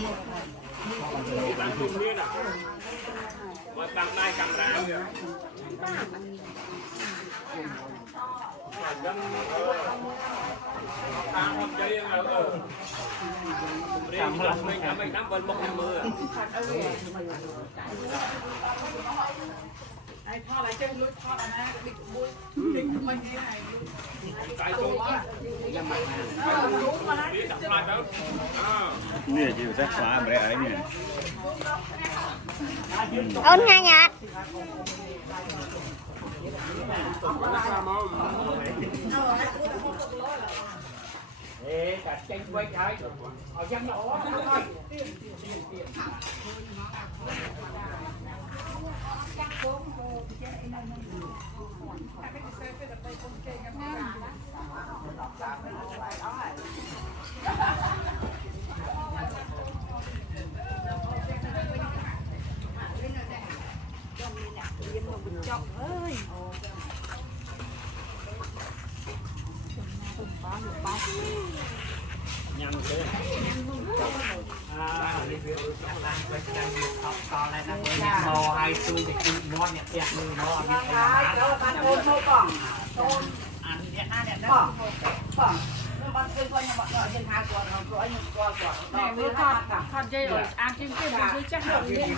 ตั้งกลุ่มนี้น่ะมาตั้งได้กำลังเนี่ยยังทางความใจยังไงเรียนหลังไม่น้ำบนบกมือไอ้พ่ออะไรเจ้าลุยพ่ออะไรนะบิ๊กบุ้ยบิ๊กมันนี่ไงใจตรงยังมานี่จับปลาแล้วเนี่ยอยู่สักฟ้าอะไรเนี่ย ôn nha nhạt เอ๊ะจัดใจไว้ใจเอายังหล่อค่อยยังเลยมอไฮซูจะกินมอเนี่ยเปียกมือมอมีใครแล้วมันโดนโม่กล่องโดนอันเนี่ยหน้าเนี่ยกล่องมันเป็นคนยังบอกเราเดินทางก่อนเราตัวยังก่อนแม่มือทอดทอดเยอะอ่านจริงๆมันจะหาเรื่อง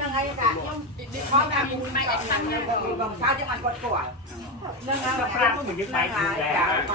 นั่งไงกันยังพร้อมกันมีไม่ได้ทำเนี่ยบอกชาจะมันกดก่อนนั่งไงกับปลาก็เหมือนยึดไปไป